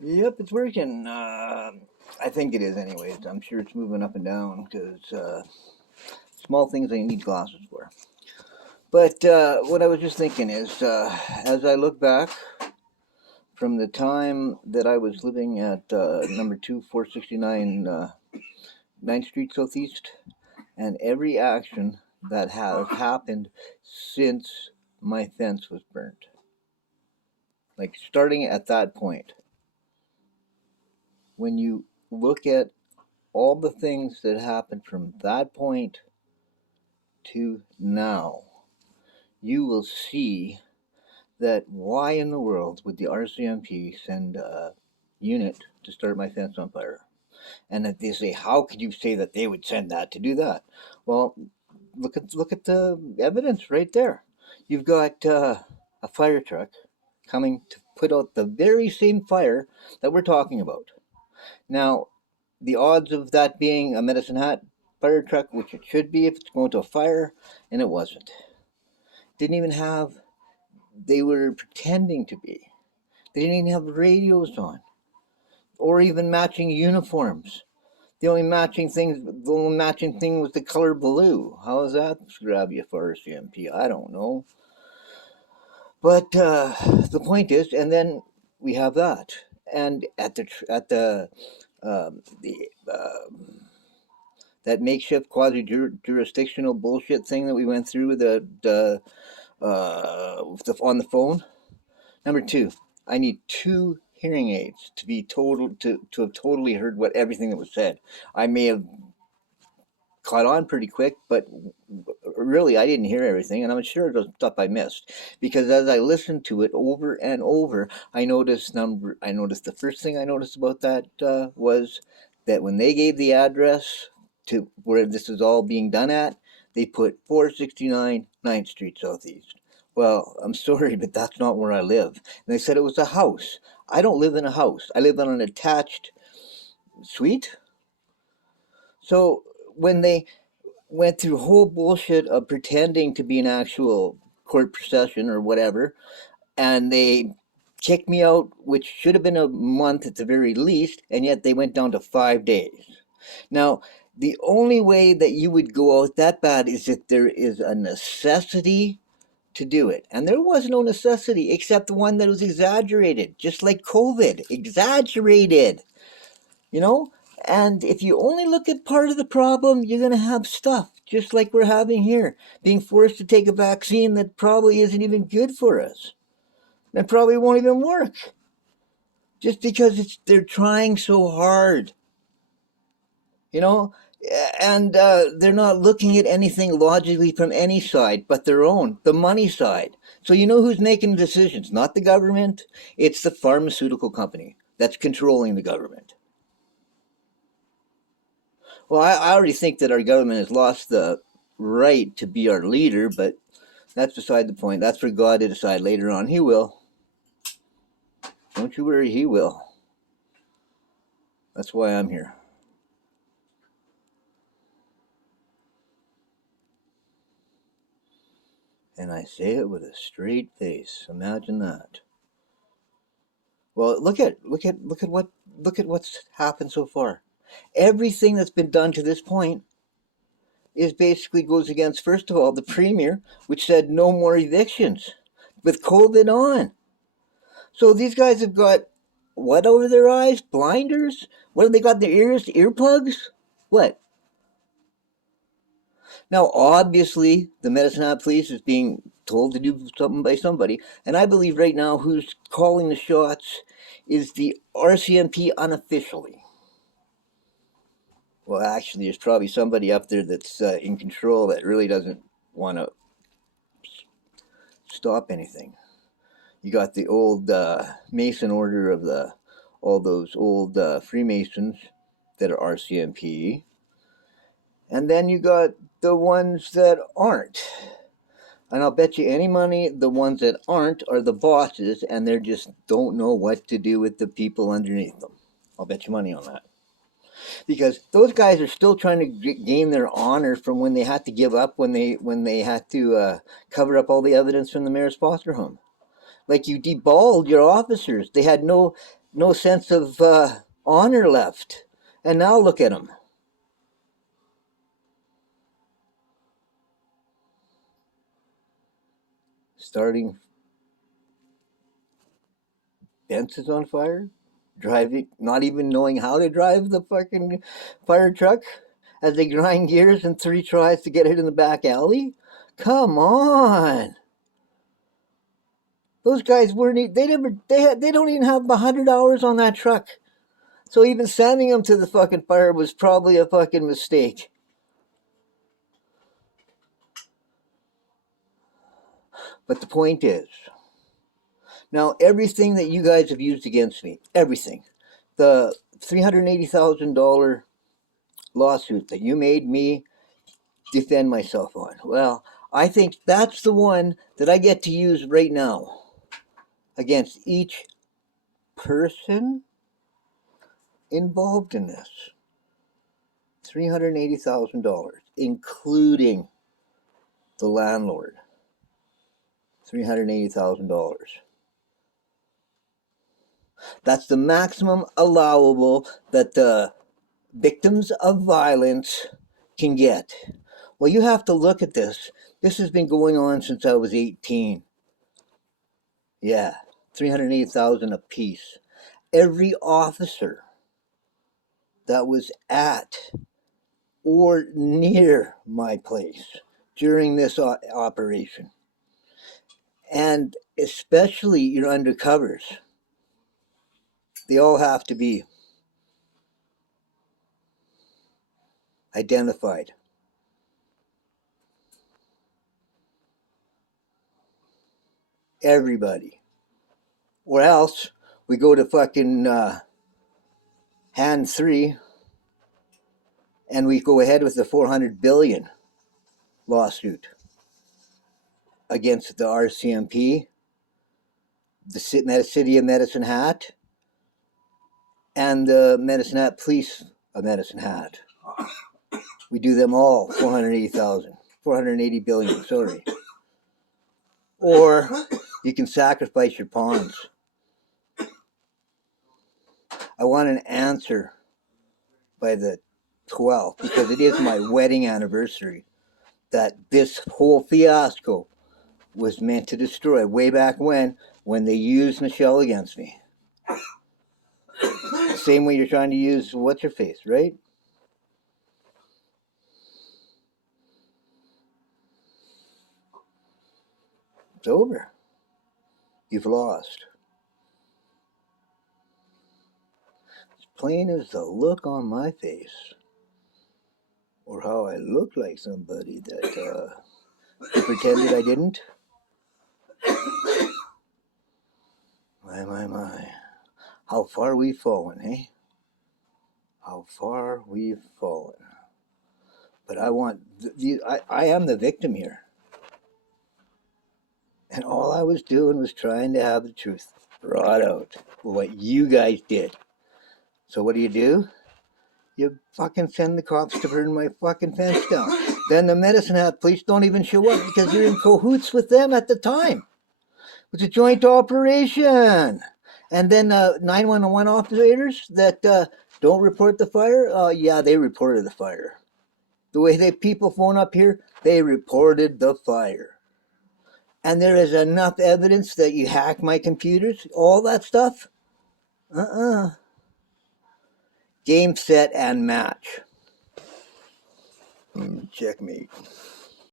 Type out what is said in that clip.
Yep, it's working. I think it is, anyways. I'm sure it's moving up and down because small things I need glasses for. But what I was just thinking is, as I look back from the time that I was living at number 2469 9th Street Southeast, and every action that has happened since my fence was burnt, like starting at that point, when you look at all the things that happened from that point to now, you will see that why in the world would the RCMP send a unit to start my fence on fire? And that they say, how could you say that they would send that to do that? Well, look at the evidence right there. You've got a fire truck coming to put out the very same fire that we're talking about. Now, the odds of that being a Medicine Hat fire truck, which it should be if it's going to a fire, and it wasn't. Didn't even have, they were pretending to be. They didn't even have radios on or even matching uniforms. The only matching thing was the color blue. How is that grab you for RCMP? I don't know. But the point is, and then we have that, and the that makeshift quasi jurisdictional bullshit thing that we went through with on the phone. Number two, I need two hearing aids to be to have totally heard what everything that was said. I may have caught on pretty quick, but really I didn't hear everything, and I'm sure there's stuff I missed because as I listened to it over and over, I noticed the first thing I noticed about that was that when they gave the address to where this is all being done at, they put 469 9th Street Southeast. Well, I'm sorry, but that's not where I live. And they said it was a house. I don't live in a house. I live on an attached suite. So when they went through whole bullshit of pretending to be an actual court procession or whatever, and they kicked me out, which should have been a month at the very least, and yet they went down to 5 days. Now, the only way that you would go out that bad is if there is a necessity to do it. And there was no necessity except the one that was exaggerated, just like COVID, exaggerated, you know? And if you only look at part of the problem, you're going to have stuff just like we're having here, being forced to take a vaccine that probably isn't even good for us and probably won't even work just because they're trying so hard, you know? And they're not looking at anything logically from any side but their own, the money side. So you know who's making decisions? Not the government. It's the pharmaceutical company that's controlling the government. Well, I already think that our government has lost the right to be our leader, but that's beside the point. That's for God to decide later on. He will. Don't you worry, he will. That's why I'm here. And I say it with a straight face. Imagine that. Well, look at what's happened so far. Everything that's been done to this point is basically goes against, first of all, the premier, which said no more evictions with COVID on. So these guys have got what over their eyes? Blinders? What have they got? Their ears? Earplugs? What? Now, obviously, the Medicine Hat Police is being told to do something by somebody, and I believe right now who's calling the shots is the RCMP unofficially. Well, actually, there's probably somebody up there that's in control that really doesn't want to stop anything. You got the old Mason order of all those old Freemasons that are RCMP, and then you got the ones that aren't. And I'll bet you any money the ones that aren't are the bosses, and they just don't know what to do with the people underneath them. I'll bet you money on that. Because those guys are still trying to gain their honor from when they had to give up when they had to cover up all the evidence from the mayor's foster home. Like you deballed your officers. They had no no sense of honor left. And now look at them. Starting fences on fire, driving, not even knowing how to drive the fucking fire truck as they grind gears in 3 tries to get it in the back alley. Come on. Those guys weren't. They don't even have 100 hours on that truck. So even sending them to the fucking fire was probably a fucking mistake. But the point is, now everything that you guys have used against me, everything, the $380,000 lawsuit that you made me defend myself on, well, I think that's the one that I get to use right now against each person involved in this. $380,000, including the landlord. $380,000. That's the maximum allowable that the victims of violence can get. Well, you have to look at this. This has been going on since I was 18. Yeah, 380,000 apiece. Every officer that was at or near my place during this operation, and especially your undercovers, they all have to be identified. Everybody. Or else we go to fucking hand 3 and we go ahead with the 400 billion lawsuit against the RCMP, the City of Medicine Hat, and the Medicine Hat Police of Medicine Hat. We do them all 480 billion, sorry. Or you can sacrifice your pawns. I want an answer by the 12th because it is my wedding anniversary that this whole fiasco was meant to destroy way back when they used Michelle against me. The same way you're trying to use what's her face, right? It's over. You've lost. As plain as the look on my face, or how I look like somebody that pretended I didn't. My. How far we've fallen, eh? How far we've fallen. But I want, I am the victim here. And all I was doing was trying to have the truth brought out. What you guys did. So what do? You fucking send the cops to burn my fucking fence down. Then the Medicine Hat police don't even show up because you're in cahoots with them at the time. It's a joint operation. And then 911 operators that don't report the fire, yeah, they reported the fire. The way they people phone up here, they reported the fire. And there is enough evidence that you hacked my computers, all that stuff. Game, set, and match. Checkmate.